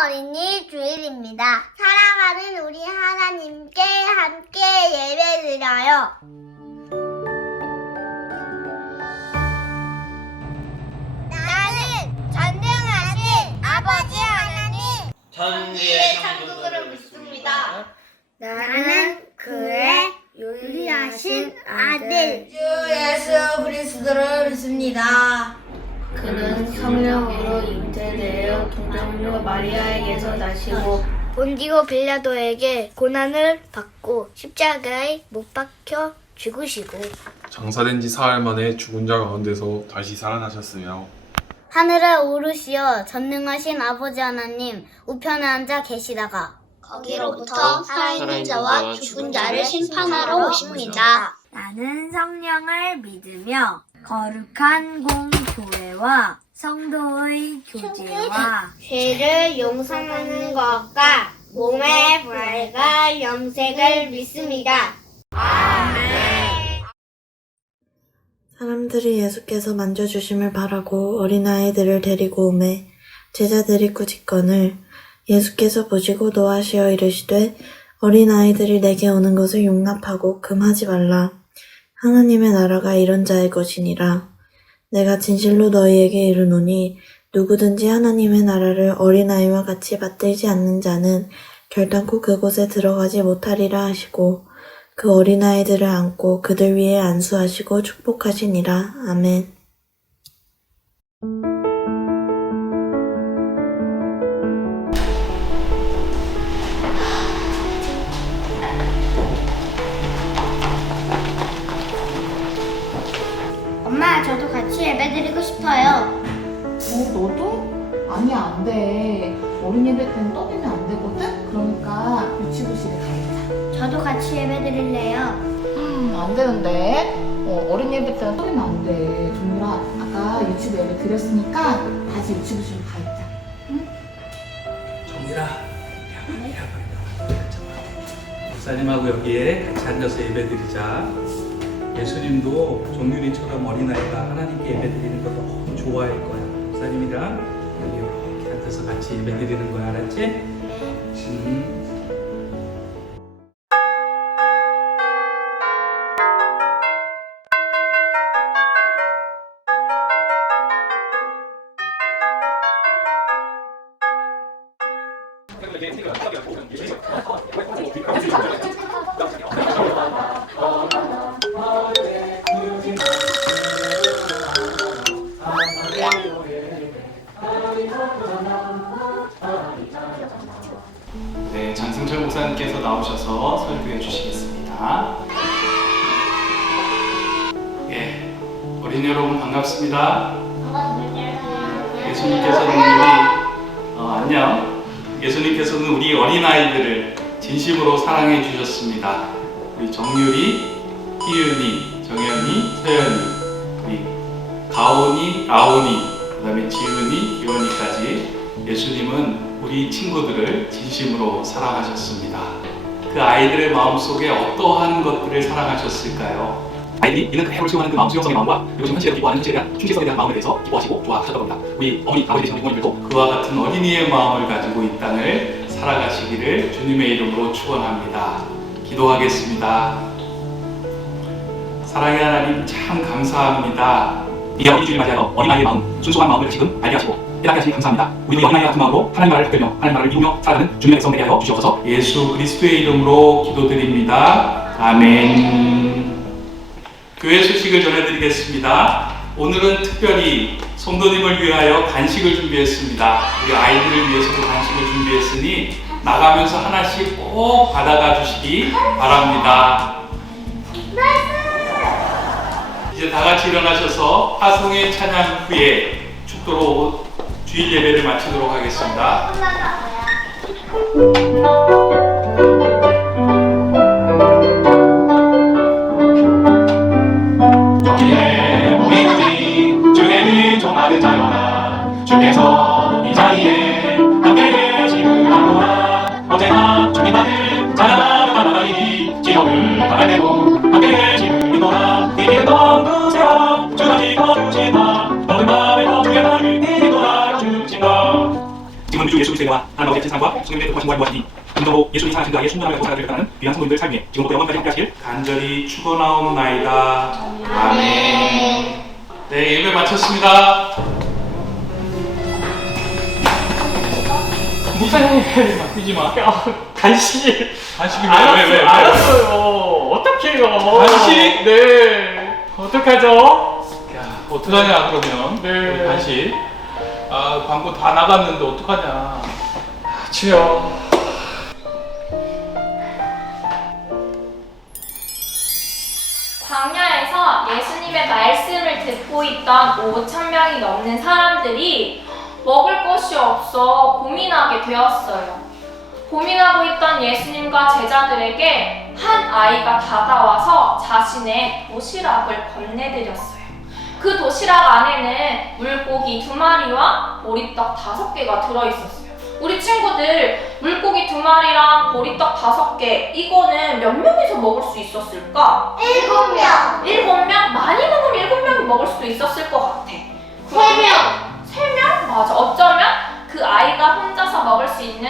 어린이 주일입니다. 사랑하는 우리 하나님께 함께 예배드려요. 나는 전능하신 아버지 하나님, 천지의 천국을 믿습니다. 나는 그의 유일하신 아들 주 예수 그리스도를 믿습니다. 그는 성령으로 잉태되어 동정녀 마리아에게서 나시고 본디오 빌라도에게 고난을 받고 십자가에 못 박혀 죽으시고 장사된 지 사흘 만에 죽은 자 가운데서 다시 살아나셨으며 하늘에 오르시어 전능하신 아버지 하나님 우편에 앉아 계시다가 거기로부터 살아있는 자와 죽은 자를 심판하러 오십니다. 나는 성령을 믿으며 거룩한 공교회와 성도의 교제와 죄를 용서하는 것과 몸의 부활과 영생을 믿습니다. 사람들이 예수께서 만져주심을 바라고 어린아이들을 데리고 오매 제자들이 꾸짖거늘 예수께서 보시고 노하시어 이르시되 어린아이들이 내게 오는 것을 용납하고 금하지 말라. 하나님의 나라가 이런 자의 것이니라. 내가 진실로 너희에게 이르노니 누구든지 하나님의 나라를 어린아이와 같이 받들지 않는 자는 결단코 그곳에 들어가지 못하리라 하시고 그 어린아이들을 안고 그들 위에 안수하시고 축복하시니라. 아멘. 엄마, 저도 같이 예배드리고 싶어요. 너도? 아니야, 안 돼. 어린 예배 때는 떠들면 안 되거든? 그러니까 유치부실에 가자. 저도 같이 예배드릴래요. 안 되는데. 어린 예배 때는 떠들면 안 돼. 종일아, 아까 유치부 예배 드렸으니까 다시 유치부실로 가자. 정일아, 목사님하고 여기에 같이 앉아서 예배드리자. 예수님도 종윤이처럼 어린아이가 하나님께 예배드리는 거 너무 좋아할 거야. 목사님이랑 여기 이렇게 앉아서 같이 예배드리는 거야, 알았지? 네, 장승철 목사님께서 나오셔서 설교해 주시겠습니다. 예, 어린 여러분 반갑습니다. 예수님께서는 안녕. 예수님께서는 우리 어린아이들을 진심으로 사랑해 주셨습니다. 우리 정유리, 희윤이, 정현이, 서연이, 우리 가온이, 라온이, 그 다음에 지은이, 기원이까지 예수님은 우리 친구들을 진심으로 사랑하셨습니다. 그 아이들의 마음속에 어떠한 것들을 사랑하셨을까요? 아이들이 있는 그 해볼 수용하는 그 마음 수용성의 마음과 그리고 지금 현실에서 기뻐하는 현실에 대한 충실성에 대한 마음에 대해서 기뻐하시고 좋아하셨던 겁니다. 우리 어머니, 아버지 되시는 부모님들도 그와 같은 어린이의 마음을 가지고 이 땅을 살아가시기를 주님의 이름으로 축원합니다. 기도하겠습니다. 사랑의 하나님 참 감사합니다. 이 어린 주일 맞이하여 어린아이의 마음, 순수한 마음을 지금 알게 하시고 깨닫게 하시니 감사합니다. 우리도 어린아이 같은 마음으로 하나님 나라를 붙들며 하나님 나라를 이루며 살아가는 주님의 백성 되게 하여 주시옵소서. 예수 그리스도의 이름으로 기도드립니다. 아멘. 교회 소식을 전해드리겠습니다. 오늘은 특별히 성도님을 위하여 간식을 준비했습니다. 우리 아이들을 위해서도 간식을 준비했으니 나가면서 하나씩 꼭 받아가 주시기 바랍니다. 이제 다 같이 일어나셔서 화성의 찬양 후에 축도로 주일 예배를 마치도록 하겠습니다. 여기에 모인 주의 종말은 자유하나 주께서 이 자리에 함께 계시느라 언제나 주님만을 찬양하나니 지옥을 바라내고 함께 계시느라 이기는 동두세요 주님이 거주신다 너는 마음에 거주게 하길 이기노라 주신다. 지금 주 예수 세례와 하나님 아버지의 세상과 성령의 거하신 과 무하시니 인정으로 예수님이 사하신 자의 순전함을 보살아 드렸다는 귀한 성도님들 삶 위에 지금부터 영원까지 함께하실 간절히 축원하옵나이다. 아멘. 네, 예배 마쳤습니다. 목사님, 뛰지 마. 간식. 간식이 왜? 알았어요. 어떡해요? 간식? 네. 어떡하죠? 야, 어떡하냐 그러면. 네. 간식. 아, 광고 다 나갔는데 어떡하냐. 주여. 광야에서 예수님의 말씀을 듣고 있던 5,000명이 넘는 사람들이 먹을 것이 없어 고민하게 되었어요. 고민하고 있던 예수님과 제자들에게 한 아이가 다가와서 자신의 도시락을 건네드렸어요. 그 도시락 안에는 물고기 2마리와 보리떡 5개가 들어있었어요. 우리 친구들, 물고기 2마리랑 보리떡 5개, 이거는 몇 명이서 먹을 수 있었을까? 7명. 7명? 많이 먹으면 7명이 먹을 수도 있었을 것 같아. 3명. 3명? 맞아. 어쩌면 그 아이가 혼자서 먹을 수 있는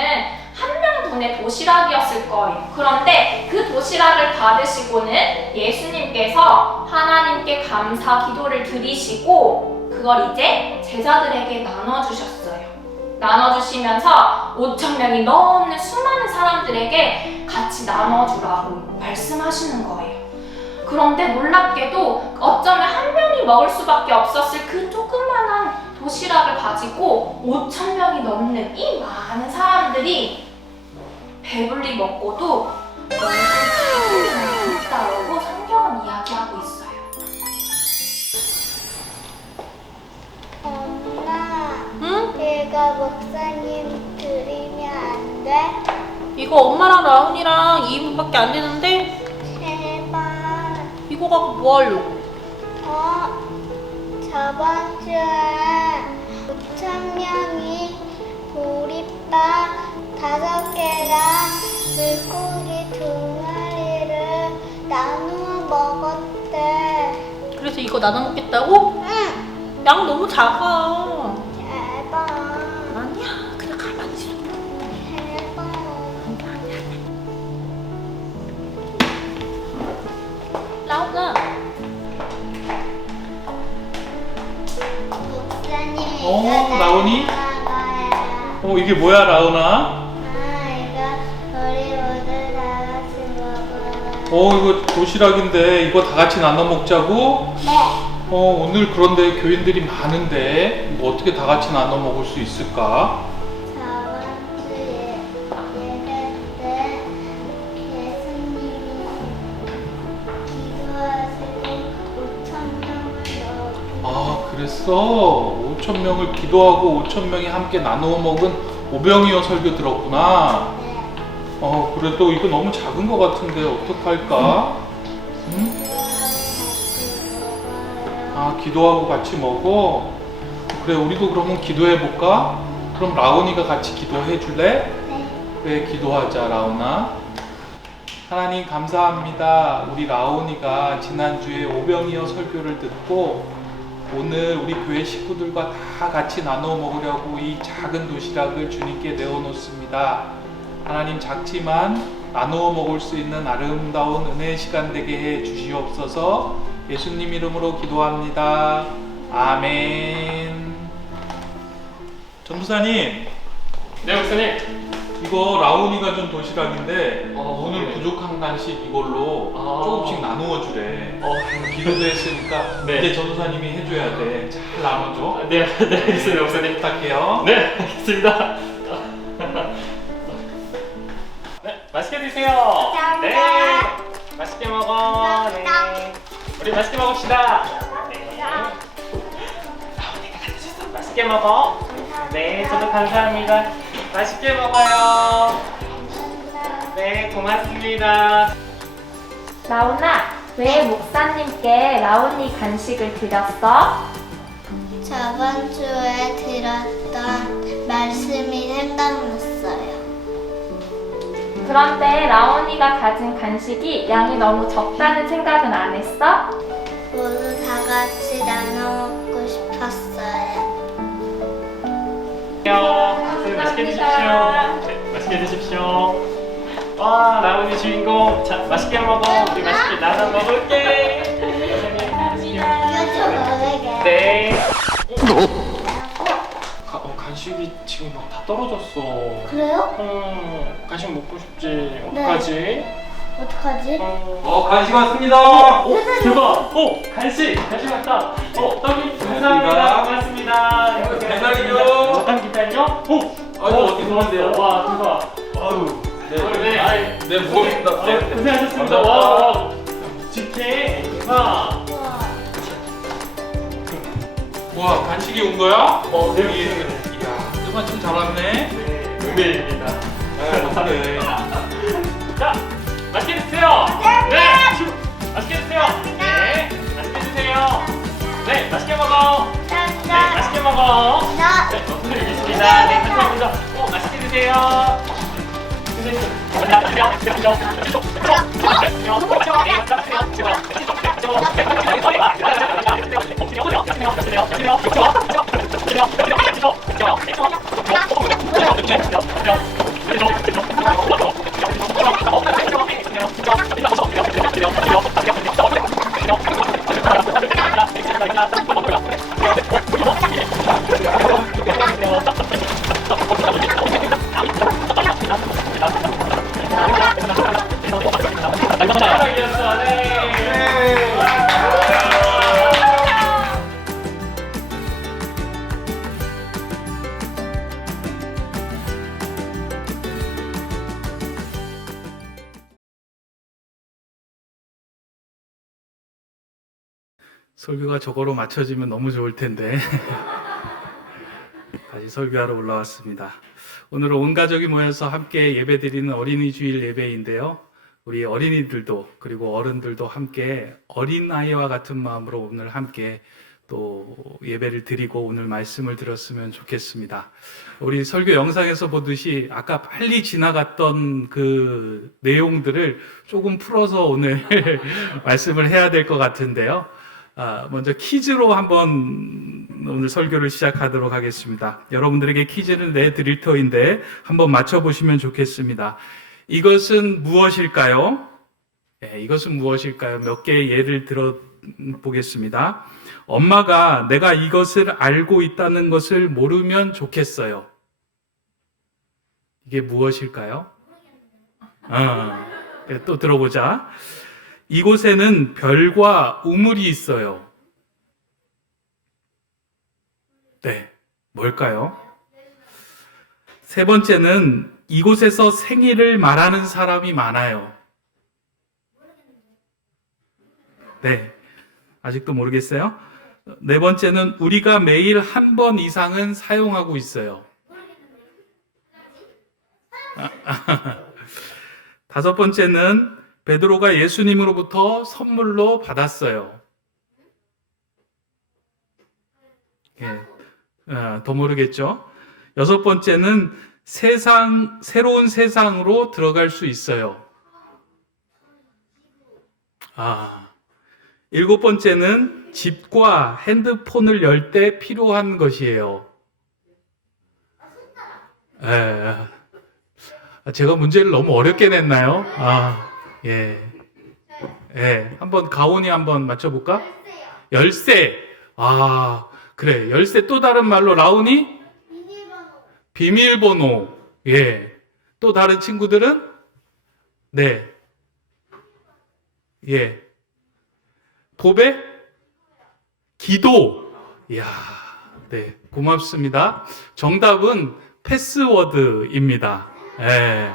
한 명분의 도시락이었을 거예요. 그런데 그 도시락을 받으시고는 예수님께서 하나님께 감사 기도를 드리시고 그걸 이제 제자들에게 나눠주셨어요. 나눠주시면서 5,000명이 넘는 수많은 사람들에게 같이 나눠주라고 말씀하시는 거예요. 그런데 놀랍게도 어쩌면 한 명이 먹을 수밖에 없었을 그 조그만한 도시락을 가지고 5,000명이 넘는 이 많은 사람들이 배불리 먹고도 영생이 있다라고 성경은 이야기하고 있어요. 엄마. 응? 얘가 목사님 드리면 안 돼? 이거 엄마랑 라운이랑 2인분밖에 안 되는데 제발. 이거 갖고 뭐 하려고? 저번 주에 5,000명이 보리밥 5개랑 물고기 2마리를 나누어 먹었대. 그래서 이거 나눠 먹겠다고? 응. 양 너무 작아. 제발. 아니야, 그냥 가만히 있어. 제발. 라운아. 목사님, 라온이? 이게 뭐야, 라온아? 이거 우리 모두 다 같이 먹어요. 이거 도시락인데 이거 다 같이 나눠 먹자고? 네. 오늘 그런데 교인들이 많은데 이거 어떻게 다 같이 나눠 먹을 수 있을까? 저번 주에 예배 때 예수님이 기도하시고 5,000명을 넣었고 그랬어? 5,000명을 기도하고 5,000명이 함께 나누어 먹은 오병이어 설교 들었구나. 네. 그래도 이거 너무 작은 것 같은데 어떡할까? 응? 기도하고 같이 먹어? 그래, 우리도 그러면 기도해 볼까? 그럼 라온이가 같이 기도해 줄래? 네. 그래, 기도하자, 라온아. 하나님 감사합니다. 우리 라온이가 지난주에 오병이어 설교를 듣고 오늘 우리 교회 식구들과 다 같이 나눠 먹으려고 이 작은 도시락을 주님께 내어놓습니다. 하나님, 작지만 나누어 먹을 수 있는 아름다운 은혜의 시간 되게 해 주시옵소서. 예수님 이름으로 기도합니다. 아멘. 전도사님. 네, 목사님. 이거 라온이가 준 도시락인데 오늘 네. 부족한 간식 이걸로 조금씩 나누어 주래. 기도도 했으니까 네. 이제 전도사님이 해줘야 돼. 잘 나눠줘. 네, 알겠습니다, 목사님. 부탁해요. 네, 알겠습니다. 네, 맛있게 드세요. 감사합니다. 네, 맛있게 먹어. 네. 우리 맛있게 먹읍시다. 네. 맛있게 먹어. 네, 저도 감사합니다. 맛있게 먹어요. 네, 고맙습니다. 라온아, 왜 목사님께 라온이 간식을 드렸어? 저번 주에 들었던 말씀이 생각났어요. 그런데 라온이가 가진 간식이 양이 너무 적다는 생각은 안 했어? 모두 다 같이 나눠 먹고 싶었어요. 안녕. 맛있게 드십시오. 네, 맛있게 드십시오. 와, 라온이 주인공. 자, 맛있게 먹어. 우리 맛있게 나눠 먹을게. 네. 간식이 지금 막 다 떨어졌어. 그래요? 간식 먹고 싶지. 어떡하지? 어떡하지? 간식 왔습니다. 대박! 간식 왔다. 떡이 감사합니다. 고맙습니다. 기다리죠. 잠깐 기다려. 어디 가는데요? 와, 대박. 아유, 네, 무겁습니다. 고생하셨습니다. 와, 묵직해. 대박. 와, 간식이 온 거야? 네. 이야, 정말 참 잘 왔네. 은혜입니다. 그래. 자, 맛있게 드세요. 네. 맛있게 드세요. 네. 맛있게 드세요. 네, 맛있게 먹어. 네, 맛있게 먹어. 네, 선생님 있습니다. 네, 감사합니다. 맛있게 드세요. 설교가 저거로 맞춰지면 너무 좋을 텐데. 다시 설교하러 올라왔습니다. 오늘은 온 가족이 모여서 함께 예배드리는 어린이 주일 예배인데요. 우리 어린이들도 그리고 어른들도 함께 어린아이와 같은 마음으로 오늘 함께 또 예배를 드리고 오늘 말씀을 들었으면 좋겠습니다. 우리 설교 영상에서 보듯이 아까 빨리 지나갔던 그 내용들을 조금 풀어서 오늘 말씀을 해야 될 것 같은데요. 먼저 퀴즈로 한번 오늘 설교를 시작하도록 하겠습니다. 여러분들에게 퀴즈를 내드릴 터인데 한번 맞춰보시면 좋겠습니다. 이것은 무엇일까요? 네, 이것은 무엇일까요? 몇 개의 예를 들어보겠습니다. 엄마가 내가 이것을 알고 있다는 것을 모르면 좋겠어요. 이게 무엇일까요? 네, 또 들어보자. 이곳에는 별과 우물이 있어요. 네, 뭘까요? 세 번째는 이곳에서 생일을 말하는 사람이 많아요. 네, 아직도 모르겠어요? 네 번째는 우리가 매일 한 번 이상은 사용하고 있어요. 다섯 번째는 베드로가 예수님으로부터 선물로 받았어요. 예, 더 모르겠죠? 여섯 번째는 새로운 세상으로 들어갈 수 있어요. 일곱 번째는 집과 핸드폰을 열 때 필요한 것이에요. 제가 문제를 너무 어렵게 냈나요? 예. 한번 가온이 한번 맞춰볼까? 열쇠. 그래. 열쇠 또 다른 말로 라온이? 비밀번호. 예. 또 다른 친구들은? 네. 예. 고백? 기도. 이야. 네. 고맙습니다. 정답은 패스워드입니다. 예.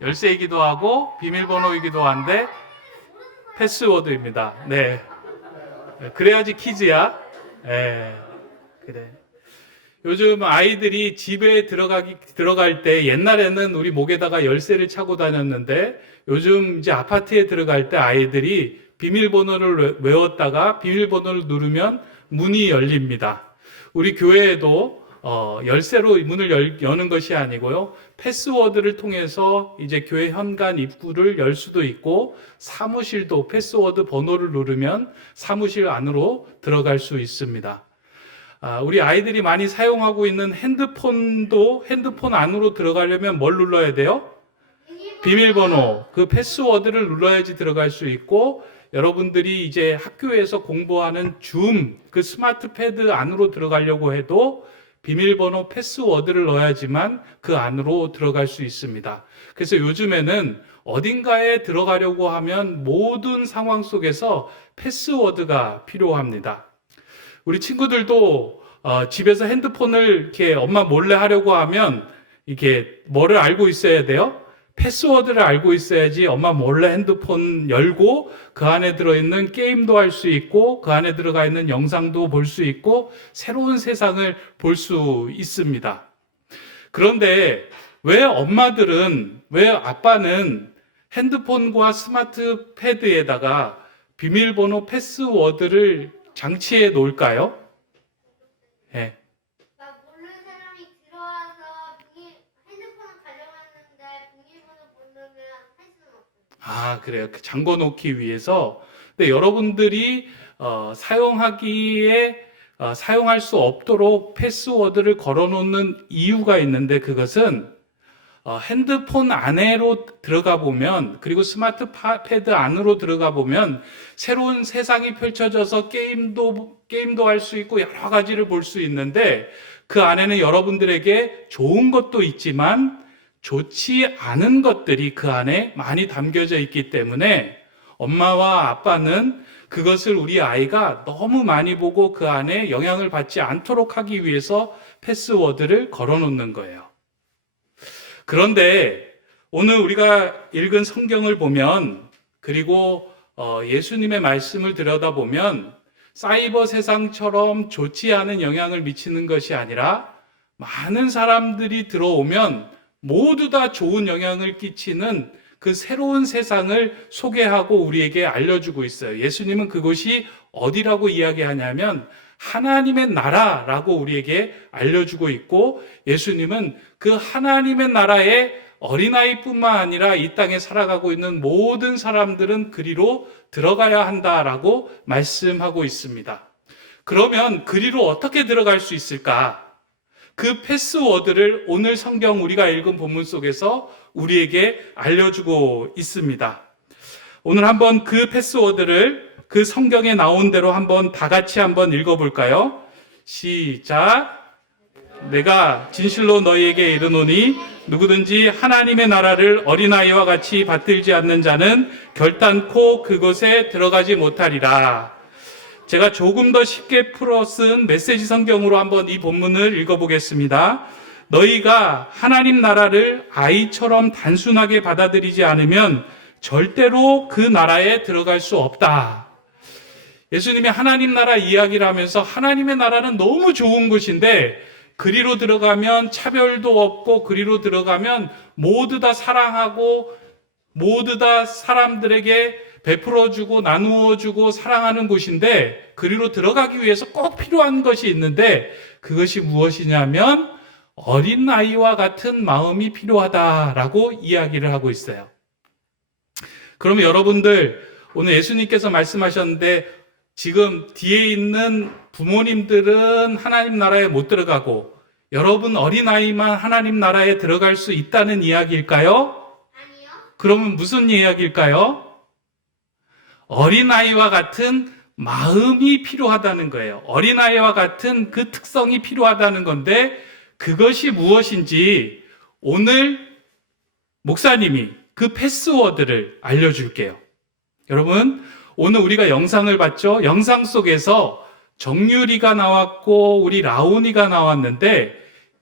열쇠이기도 하고 비밀번호이기도 한데 패스워드입니다. 네. 그래야지 퀴즈야. 그래. 요즘 아이들이 집에 들어갈 때 옛날에는 우리 목에다가 열쇠를 차고 다녔는데 요즘 이제 아파트에 들어갈 때 아이들이 비밀번호를 외웠다가 비밀번호를 누르면 문이 열립니다. 우리 교회에도 열쇠로 문을 여는 것이 아니고요. 패스워드를 통해서 이제 교회 현관 입구를 열 수도 있고, 사무실도 패스워드 번호를 누르면 사무실 안으로 들어갈 수 있습니다. 우리 아이들이 많이 사용하고 있는 핸드폰도 핸드폰 안으로 들어가려면 뭘 눌러야 돼요? 비밀번호, 그 패스워드를 눌러야지 들어갈 수 있고, 여러분들이 이제 학교에서 공부하는 줌, 그 스마트 패드 안으로 들어가려고 해도 비밀번호 패스워드를 넣어야지만 그 안으로 들어갈 수 있습니다. 그래서 요즘에는 어딘가에 들어가려고 하면 모든 상황 속에서 패스워드가 필요합니다. 우리 친구들도 집에서 핸드폰을 이렇게 엄마 몰래 하려고 하면 이게 뭐를 알고 있어야 돼요? 패스워드를 알고 있어야지 엄마 몰래 핸드폰 열고 그 안에 들어있는 게임도 할 수 있고 그 안에 들어가 있는 영상도 볼 수 있고 새로운 세상을 볼 수 있습니다. 그런데 왜 엄마들은, 왜 아빠는 핸드폰과 스마트 패드에다가 비밀번호 패스워드를 장치해 놓을까요? 네. 모르는 사람이 들어와서 핸드폰을 가져갔는데 비밀번호 모르면 할 수는 없어요. 그래요. 잠궈 놓기 위해서. 근데 여러분들이 사용할 수 없도록 패스워드를 걸어 놓는 이유가 있는데, 그것은 핸드폰 안으로 들어가 보면, 그리고 스마트 패드 안으로 들어가 보면 새로운 세상이 펼쳐져서 게임도 할 수 있고 여러 가지를 볼 수 있는데, 그 안에는 여러분들에게 좋은 것도 있지만 좋지 않은 것들이 그 안에 많이 담겨져 있기 때문에 엄마와 아빠는 그것을 우리 아이가 너무 많이 보고 그 안에 영향을 받지 않도록 하기 위해서 패스워드를 걸어 놓는 거예요. 그런데 오늘 우리가 읽은 성경을 보면, 그리고 예수님의 말씀을 들여다보면 사이버 세상처럼 좋지 않은 영향을 미치는 것이 아니라 많은 사람들이 들어오면 모두 다 좋은 영향을 끼치는 그 새로운 세상을 소개하고 우리에게 알려주고 있어요. 예수님은 그곳이 어디라고 이야기하냐면 하나님의 나라라고 우리에게 알려주고 있고, 예수님은 그 하나님의 나라의 어린아이뿐만 아니라 이 땅에 살아가고 있는 모든 사람들은 그리로 들어가야 한다라고 말씀하고 있습니다. 그러면 그리로 어떻게 들어갈 수 있을까? 그 패스워드를 오늘 성경 우리가 읽은 본문 속에서 우리에게 알려주고 있습니다. 오늘 한번 그 패스워드를 그 성경에 나온 대로 한번 다 같이 한번 읽어볼까요? 시작. 내가 진실로 너희에게 이르노니 누구든지 하나님의 나라를 어린아이와 같이 받들지 않는 자는 결단코 그곳에 들어가지 못하리라. 제가 조금 더 쉽게 풀어 쓴 메시지 성경으로 한번 이 본문을 읽어보겠습니다. 너희가 하나님 나라를 아이처럼 단순하게 받아들이지 않으면 절대로 그 나라에 들어갈 수 없다. 예수님이 하나님 나라 이야기를 하면서 하나님의 나라는 너무 좋은 곳인데 그리로 들어가면 차별도 없고, 그리로 들어가면 모두 다 사랑하고 모두 다 사람들에게 베풀어주고 나누어주고 사랑하는 곳인데, 그리로 들어가기 위해서 꼭 필요한 것이 있는데 그것이 무엇이냐면 어린 아이와 같은 마음이 필요하다라고 이야기를 하고 있어요. 그러면 여러분들, 오늘 예수님께서 말씀하셨는데 지금 뒤에 있는 부모님들은 하나님 나라에 못 들어가고 여러분 어린아이만 하나님 나라에 들어갈 수 있다는 이야기일까요? 아니요. 그러면 무슨 이야기일까요? 어린아이와 같은 마음이 필요하다는 거예요. 어린아이와 같은 그 특성이 필요하다는 건데, 그것이 무엇인지 오늘 목사님이 그 패스워드를 알려줄게요. 여러분, 오늘 우리가 영상을 봤죠? 영상 속에서 정유리가 나왔고 우리 라온이가 나왔는데,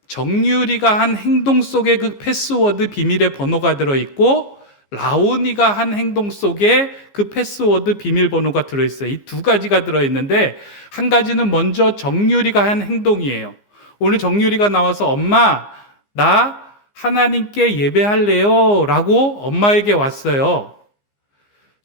정유리가 한 행동 속에 그 패스워드 비밀의 번호가 들어있고 라온이가 한 행동 속에 그 패스워드 비밀번호가 들어있어요. 이 두 가지가 들어있는데, 한 가지는 먼저 정유리가 한 행동이에요. 오늘 정유리가 나와서 엄마, 나 하나님께 예배할래요 라고 엄마에게 왔어요.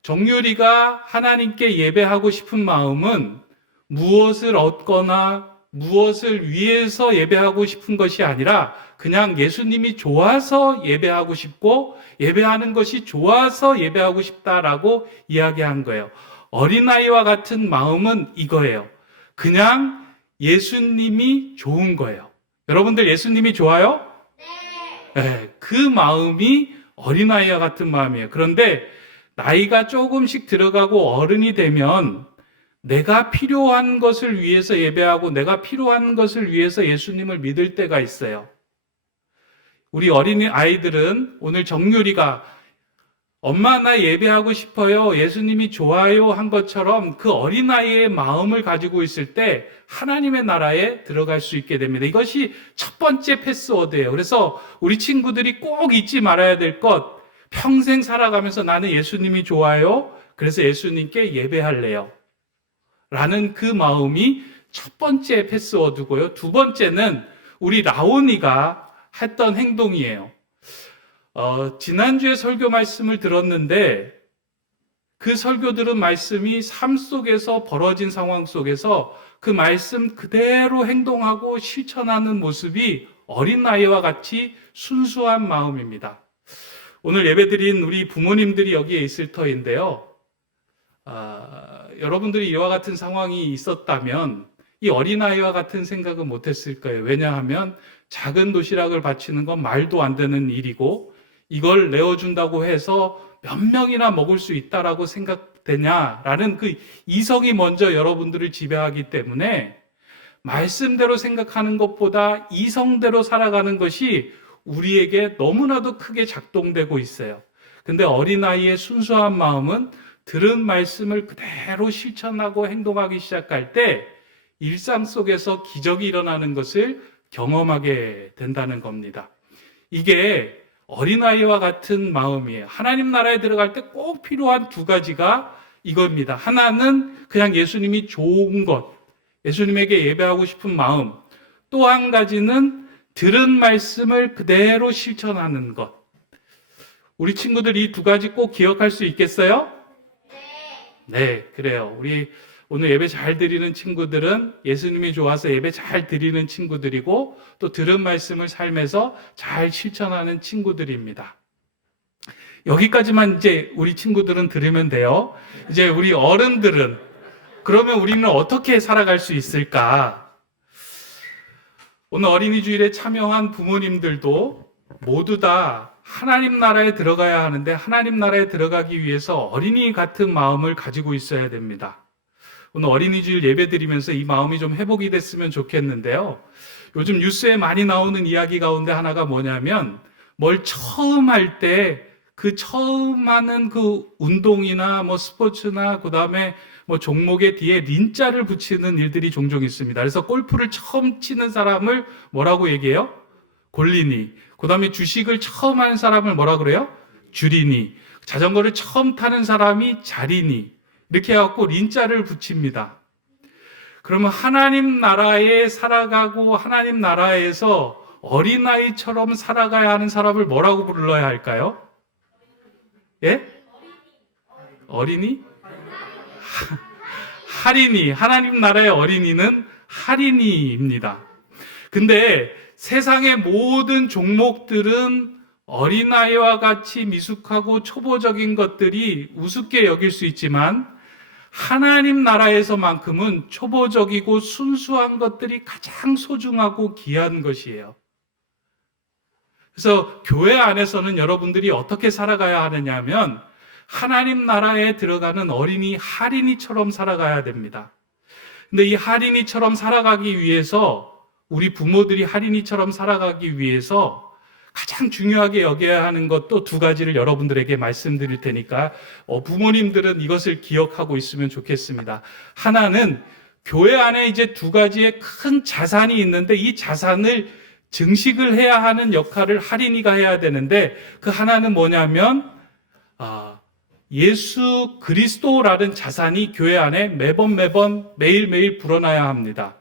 정유리가 하나님께 예배하고 싶은 마음은 무엇을 얻거나 무엇을 위해서 예배하고 싶은 것이 아니라 그냥 예수님이 좋아서 예배하고 싶고 예배하는 것이 좋아서 예배하고 싶다라고 이야기한 거예요. 어린아이와 같은 마음은 이거예요. 그냥 예수님이 좋은 거예요. 여러분들 예수님이 좋아요? 네, 그 마음이 어린아이와 같은 마음이에요. 그런데 나이가 조금씩 들어가고 어른이 되면 내가 필요한 것을 위해서 예배하고 내가 필요한 것을 위해서 예수님을 믿을 때가 있어요. 우리 어린이 아이들은 오늘 정유리가 엄마 나 예배하고 싶어요. 예수님이 좋아요 한 것처럼 그 어린아이의 마음을 가지고 있을 때 하나님의 나라에 들어갈 수 있게 됩니다. 이것이 첫 번째 패스워드예요. 그래서 우리 친구들이 꼭 잊지 말아야 될 것, 평생 살아가면서 나는 예수님이 좋아요. 그래서 예수님께 예배할래요. 라는 그 마음이 첫 번째 패스워드고요. 두 번째는 우리 라온이가 했던 행동이에요. 지난주에 설교 말씀을 들었는데 그 설교 들은 말씀이 삶 속에서 벌어진 상황 속에서 그 말씀 그대로 행동하고 실천하는 모습이 어린아이와 같이 순수한 마음입니다. 오늘 예배드린 우리 부모님들이 여기에 있을 터인데요. 여러분들이 이와 같은 상황이 있었다면 이 어린아이와 같은 생각은 못했을 거예요. 왜냐하면 작은 도시락을 바치는 건 말도 안 되는 일이고 이걸 내어준다고 해서 몇 명이나 먹을 수 있다라고 생각되냐라는 그 이성이 먼저 여러분들을 지배하기 때문에 말씀대로 생각하는 것보다 이성대로 살아가는 것이 우리에게 너무나도 크게 작동되고 있어요. 근데 어린아이의 순수한 마음은 들은 말씀을 그대로 실천하고 행동하기 시작할 때 일상 속에서 기적이 일어나는 것을 경험하게 된다는 겁니다. 이게 어린아이와 같은 마음이에요. 하나님 나라에 들어갈 때 꼭 필요한 두 가지가 이겁니다. 하나는 그냥 예수님이 좋은 것, 예수님에게 예배하고 싶은 마음. 또 한 가지는 들은 말씀을 그대로 실천하는 것. 우리 친구들 이 두 가지 꼭 기억할 수 있겠어요? 네, 그래요. 우리 오늘 예배 잘 드리는 친구들은 예수님이 좋아서 예배 잘 드리는 친구들이고 또 들은 말씀을 삶에서 잘 실천하는 친구들입니다. 여기까지만 이제 우리 친구들은 들으면 돼요. 이제 우리 어른들은 그러면 우리는 어떻게 살아갈 수 있을까? 오늘 어린이 주일에 참여한 부모님들도 모두 다 하나님 나라에 들어가야 하는데 하나님 나라에 들어가기 위해서 어린이 같은 마음을 가지고 있어야 됩니다. 오늘 어린이 주일 예배 드리면서 이 마음이 좀 회복이 됐으면 좋겠는데요. 요즘 뉴스에 많이 나오는 이야기 가운데 하나가 뭐냐면 뭘 처음 할 때 그 처음 하는 그 운동이나 뭐 스포츠나 그다음에 뭐 종목의 뒤에 린자를 붙이는 일들이 종종 있습니다. 그래서 골프를 처음 치는 사람을 뭐라고 얘기해요? 골린이. 그다음에 주식을 처음 하는 사람을 뭐라 그래요? 주린이. 자전거를 처음 타는 사람이 자린이. 이렇게 해갖고 린자를 붙입니다. 그러면 하나님 나라에 살아가고 하나님 나라에서 어린아이처럼 살아가야 하는 사람을 뭐라고 불러야 할까요? 예? 어린이? 할인이. 하나님 나라의 어린이는 할인이입니다. 근데 세상의 모든 종목들은 어린아이와 같이 미숙하고 초보적인 것들이 우습게 여길 수 있지만 하나님 나라에서만큼은 초보적이고 순수한 것들이 가장 소중하고 귀한 것이에요. 그래서 교회 안에서는 여러분들이 어떻게 살아가야 하느냐 하면 하나님 나라에 들어가는 어린이 할인이처럼 살아가야 됩니다. 근데 이 할인이처럼 살아가기 위해서 우리 부모들이 할인이처럼 살아가기 위해서 가장 중요하게 여겨야 하는 것도 두 가지를 여러분들에게 말씀드릴 테니까 부모님들은 이것을 기억하고 있으면 좋겠습니다. 하나는 교회 안에 이제 두 가지의 큰 자산이 있는데 이 자산을 증식을 해야 하는 역할을 할인이가 해야 되는데 그 하나는 뭐냐면 예수 그리스도라는 자산이 교회 안에 매일매일 불어나야 합니다.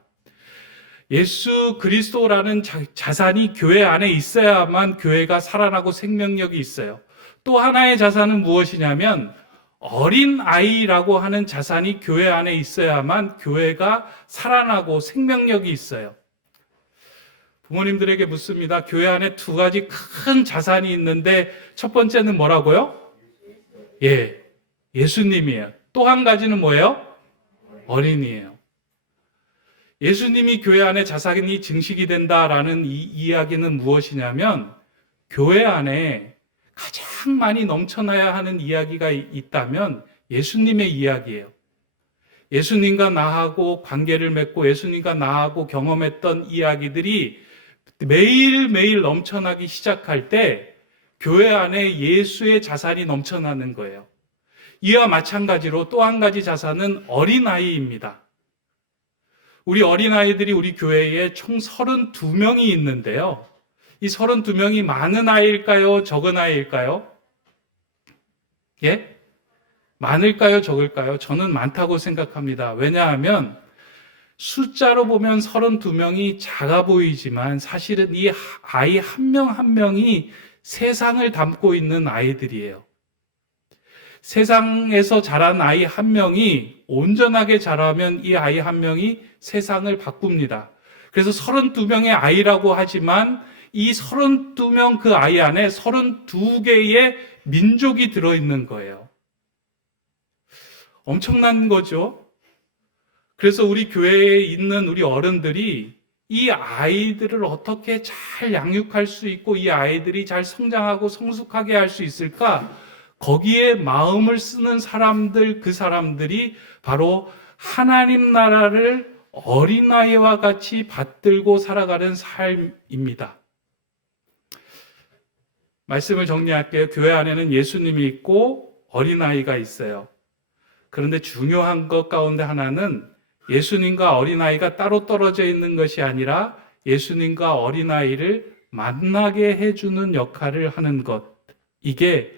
예수 그리스도라는 자산이 교회 안에 있어야만 교회가 살아나고 생명력이 있어요. 또 하나의 자산은 무엇이냐면 어린 아이라고 하는 자산이 교회 안에 있어야만 교회가 살아나고 생명력이 있어요. 부모님들에게 묻습니다. 교회 안에 두 가지 큰 자산이 있는데 첫 번째는 뭐라고요? 예수님이에요. 또 한 가지는 뭐예요? 어린이에요. 예수님이 교회 안에 자산이 증식이 된다라는 이 이야기는 무엇이냐면 교회 안에 가장 많이 넘쳐나야 하는 이야기가 있다면 예수님의 이야기예요. 예수님과 나하고 관계를 맺고 예수님과 나하고 경험했던 이야기들이 매일매일 넘쳐나기 시작할 때 교회 안에 예수의 자산이 넘쳐나는 거예요. 이와 마찬가지로 또 한 가지 자산은 어린아이입니다. 우리 어린아이들이 우리 교회에 총 32명이 있는데요. 이 32명이 많은 아이일까요? 적은 아이일까요? 예? 많을까요? 적을까요? 저는 많다고 생각합니다. 왜냐하면 숫자로 보면 32명이 작아 보이지만 사실은 이 아이 한 명 한 명이 세상을 담고 있는 아이들이에요. 세상에서 자란 아이 한 명이 온전하게 자라면 이 아이 한 명이 세상을 바꿉니다. 그래서 32명의 아이라고 하지만 이 32명 그 아이 안에 32개의 민족이 들어있는 거예요. 엄청난 거죠. 그래서 우리 교회에 있는 우리 어른들이 이 아이들을 어떻게 잘 양육할 수 있고 이 아이들이 잘 성장하고 성숙하게 할 수 있을까? 거기에 마음을 쓰는 사람들, 그 사람들이 바로 하나님 나라를 어린아이와 같이 받들고 살아가는 삶입니다. 말씀을 정리할게요. 교회 안에는 예수님이 있고 어린아이가 있어요. 그런데 중요한 것 가운데 하나는 예수님과 어린아이가 따로 떨어져 있는 것이 아니라 예수님과 어린아이를 만나게 해주는 역할을 하는 것. 이게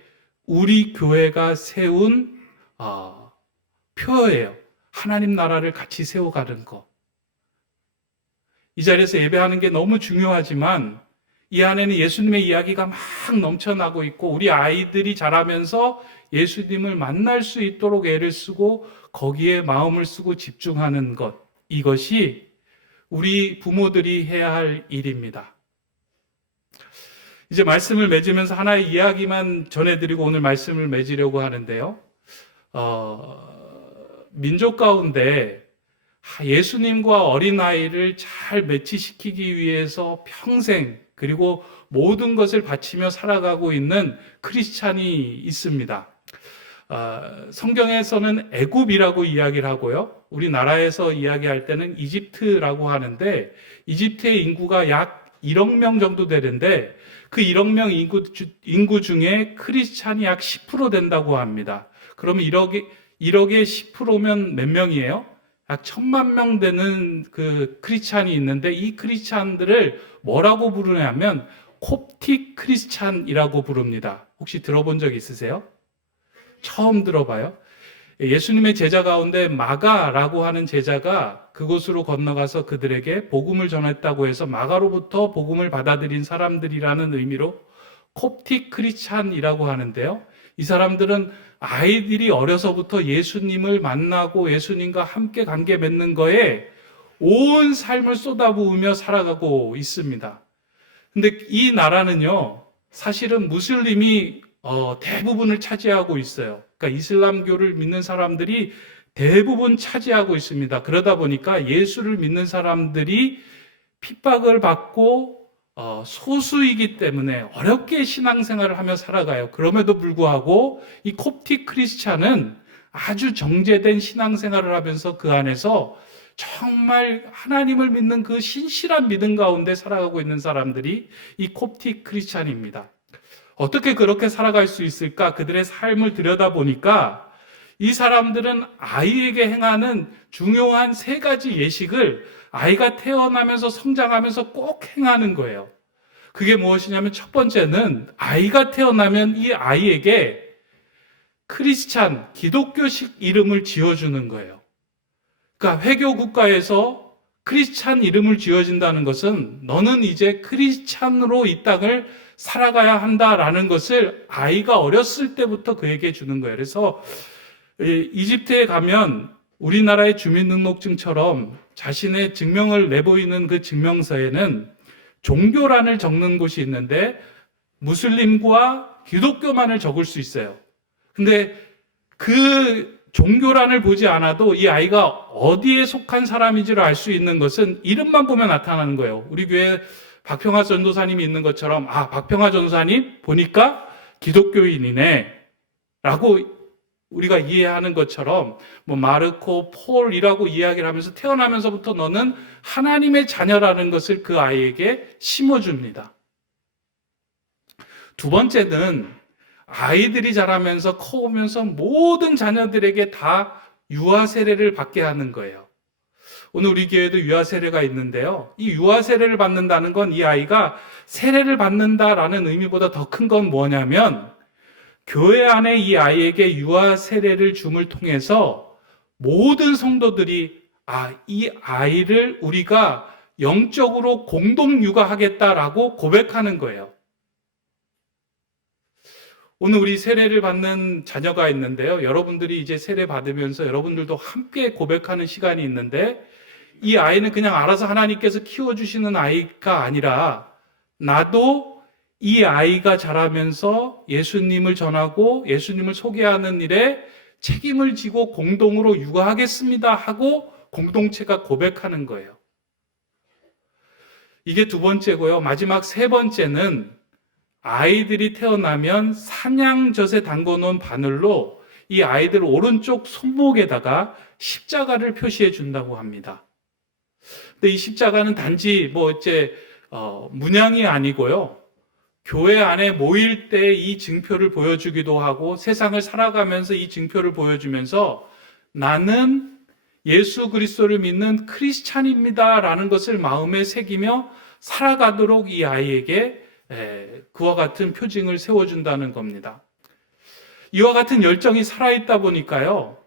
우리 교회가 세운 표예요. 하나님 나라를 같이 세워가는 것. 이 자리에서 예배하는 게 너무 중요하지만 이 안에는 예수님의 이야기가 막 넘쳐나고 있고 우리 아이들이 자라면서 예수님을 만날 수 있도록 애를 쓰고 거기에 마음을 쓰고 집중하는 것. 이것이 우리 부모들이 해야 할 일입니다. 이제 말씀을 맺으면서 하나의 이야기만 전해드리고 오늘 말씀을 맺으려고 하는데요. 민족 가운데 예수님과 어린아이를 잘 매치시키기 위해서 평생 그리고 모든 것을 바치며 살아가고 있는 크리스찬이 있습니다. 성경에서는 애굽이라고 이야기를 하고요. 우리나라에서 이야기할 때는 이집트라고 하는데 이집트의 인구가 약 1억 명 정도 되는데 그 1억 명 인구 중에 크리스찬이 약 10% 된다고 합니다. 그러면 1억의 10%면 몇 명이에요? 약 1000만 명 되는 그 크리스찬이 있는데 이 크리스찬들을 뭐라고 부르냐면 콥틱 크리스찬이라고 부릅니다. 혹시 들어본 적 있으세요? 처음 들어봐요. 예수님의 제자 가운데 마가라고 하는 제자가 그곳으로 건너가서 그들에게 복음을 전했다고 해서 마가로부터 복음을 받아들인 사람들이라는 의미로 콥틱 크리스찬이라고 하는데요. 이 사람들은 아이들이 어려서부터 예수님을 만나고 예수님과 함께 관계 맺는 거에 온 삶을 쏟아부으며 살아가고 있습니다. 근데 이 나라는요, 사실은 무슬림이 대부분을 차지하고 있어요. 그러니까 이슬람교를 믿는 사람들이 대부분 차지하고 있습니다. 그러다 보니까 예수를 믿는 사람들이 핍박을 받고 소수이기 때문에 어렵게 신앙생활을 하며 살아가요. 그럼에도 불구하고 이 콥틱 크리스찬은 아주 정제된 신앙생활을 하면서 그 안에서 정말 하나님을 믿는 그 신실한 믿음 가운데 살아가고 있는 사람들이 이 콥틱 크리스찬입니다. 어떻게 그렇게 살아갈 수 있을까? 그들의 삶을 들여다보니까 이 사람들은 아이에게 행하는 중요한 3가지 예식을 아이가 태어나면서 성장하면서 꼭 행하는 거예요. 그게 무엇이냐면 첫 번째는 아이가 태어나면 이 아이에게 크리스찬, 기독교식 이름을 지어주는 거예요. 그러니까 회교 국가에서 크리스찬 이름을 지어진다는 것은 너는 이제 크리스찬으로 이 땅을 살아가야 한다라는 것을 아이가 어렸을 때부터 그에게 주는 거예요. 그래서 이집트에 가면 우리나라의 주민등록증처럼 자신의 증명을 내보이는 그 증명서에는 종교란을 적는 곳이 있는데 무슬림과 기독교만을 적을 수 있어요. 근데 그 종교란을 보지 않아도 이 아이가 어디에 속한 사람인지를 알 수 있는 것은 이름만 보면 나타나는 거예요. 우리 교회 박평화 전도사님이 있는 것처럼 아, 박평화 전도사님 보니까 기독교인이네 라고 우리가 이해하는 것처럼 뭐 마르코, 폴이라고 이야기를 하면서 태어나면서부터 너는 하나님의 자녀라는 것을 그 아이에게 심어줍니다. 두 번째는 아이들이 자라면서 커오면서 모든 자녀들에게 다 유아 세례를 받게 하는 거예요. 오늘 우리 교회도 유아 세례가 있는데요. 이 유아 세례를 받는다는 건 이 아이가 세례를 받는다라는 의미보다 더 큰 건 뭐냐면 교회 안에 이 아이에게 유아 세례를 줌을 통해서 모든 성도들이 이 아이를 우리가 영적으로 공동 육아하겠다라고 고백하는 거예요. 오늘 우리 세례를 받는 자녀가 있는데요. 여러분들이 이제 세례 받으면서 여러분들도 함께 고백하는 시간이 있는데 이 아이는 그냥 알아서 하나님께서 키워주시는 아이가 아니라 나도 이 아이가 자라면서 예수님을 전하고 예수님을 소개하는 일에 책임을 지고 공동으로 육아하겠습니다 하고 공동체가 고백하는 거예요. 이게 두 번째고요. 마지막 세 번째는 아이들이 태어나면 산양젖에 담궈놓은 바늘로 이 아이들 오른쪽 손목에다가 십자가를 표시해 준다고 합니다. 근데 이 십자가는 단지 문양이 아니고요. 교회 안에 모일 때 이 증표를 보여주기도 하고 세상을 살아가면서 이 증표를 보여주면서 나는 예수 그리스도를 믿는 크리스찬입니다 라는 것을 마음에 새기며 살아가도록 이 아이에게 그와 같은 표징을 세워준다는 겁니다. 이와 같은 열정이 살아있다 보니까요.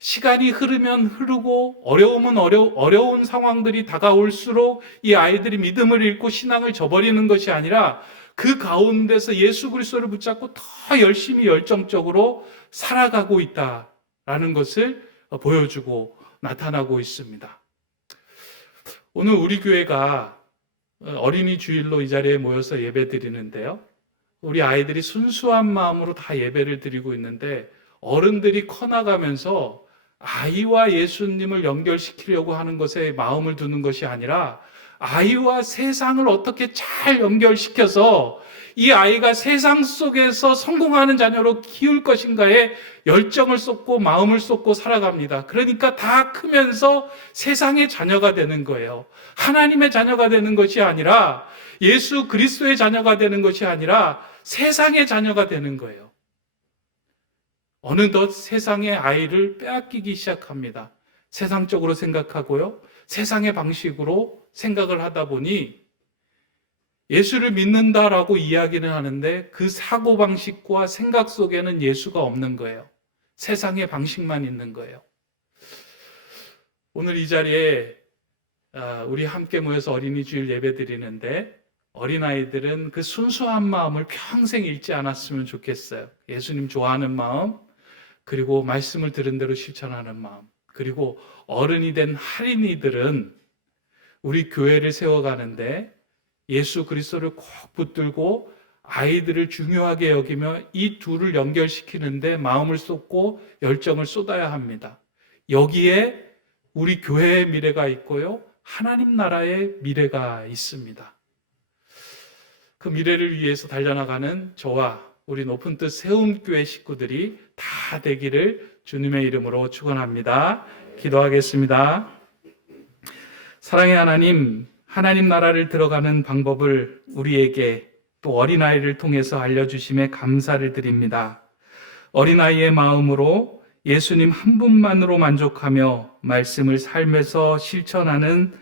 시간이 흐르면 흐르고 어려우면 어려운 상황들이 다가올수록 이 아이들이 믿음을 잃고 신앙을 저버리는 것이 아니라 그 가운데서 예수 그리스도를 붙잡고 더 열심히 열정적으로 살아가고 있다라는 것을 보여주고 나타나고 있습니다. 오늘 우리 교회가 어린이 주일로 이 자리에 모여서 예배 드리는데요. 우리 아이들이 순수한 마음으로 다 예배를 드리고 있는데 어른들이 커나가면서 아이와 예수님을 연결시키려고 하는 것에 마음을 두는 것이 아니라 아이와 세상을 어떻게 잘 연결시켜서 이 아이가 세상 속에서 성공하는 자녀로 키울 것인가에 열정을 쏟고 마음을 쏟고 살아갑니다. 그러니까 다 크면서 세상의 자녀가 되는 거예요. 하나님의 자녀가 되는 것이 아니라 예수 그리스도의 자녀가 되는 것이 아니라 세상의 자녀가 되는 거예요. 어느덧 세상의 아이를 빼앗기기 시작합니다. 세상적으로 생각하고요. 세상의 방식으로 생각을 하다 보니 예수를 믿는다라고 이야기는 하는데 그 사고방식과 생각 속에는 예수가 없는 거예요. 세상의 방식만 있는 거예요. 오늘 이 자리에 우리 함께 모여서 어린이 주일 예배 드리는데 어린아이들은 그 순수한 마음을 평생 잃지 않았으면 좋겠어요. 예수님 좋아하는 마음, 그리고 말씀을 들은 대로 실천하는 마음, 그리고 어른이 된 할인이들은 우리 교회를 세워가는데 예수 그리스도를 꼭 붙들고 아이들을 중요하게 여기며 이 둘을 연결시키는데 마음을 쏟고 열정을 쏟아야 합니다. 여기에 우리 교회의 미래가 있고요. 하나님 나라의 미래가 있습니다. 그 미래를 위해서 달려나가는 저와 우리 높은 뜻 세움교회 식구들이 다 되기를 주님의 이름으로 축원합니다. 기도하겠습니다. 사랑의 하나님, 하나님 나라를 들어가는 방법을 우리에게 또 어린아이를 통해서 알려주심에 감사를 드립니다. 어린아이의 마음으로 예수님 한 분만으로 만족하며 말씀을 삶에서 실천하는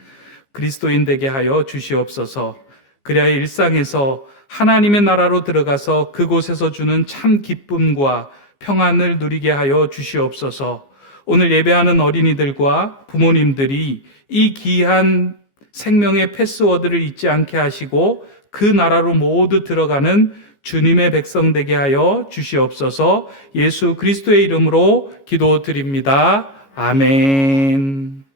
그리스도인 되게 하여 주시옵소서. 그래야 일상에서 하나님의 나라로 들어가서 그곳에서 주는 참 기쁨과 평안을 누리게 하여 주시옵소서. 오늘 예배하는 어린이들과 부모님들이 이 귀한 생명의 패스워드를 잊지 않게 하시고 그 나라로 모두 들어가는 주님의 백성 되게 하여 주시옵소서. 예수 그리스도의 이름으로 기도드립니다. 아멘.